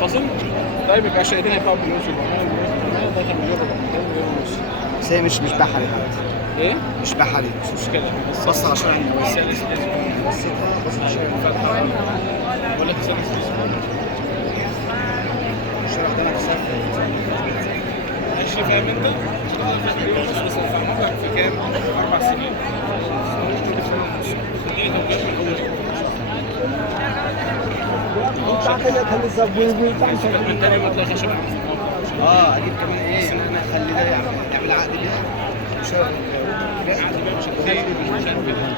فاصل. طيب يبقى شقتين هيدفعوا مليون 700 مليون 800 ده 8 مليون 400 مليون ونص. بس هي مش بحري حتى. ايه؟ مش بحري. مش مشكلة. بص على شارع النواب. سالس لزبون. بص على شارع النواب. بقول لك سالس لزبون. الشارع ده انا كسرت. ماشي فاهم انت؟ مليون ونص بس هدفعهم لك في كام؟ 4 سنين. ايه توجيه من اول. من تاني ما تلاقي خشب. اجيب كمان ايه ان انا اخلي ده يعمل عقد بيها. مش عقد بيع مش هتلاقي مش هتلاقي.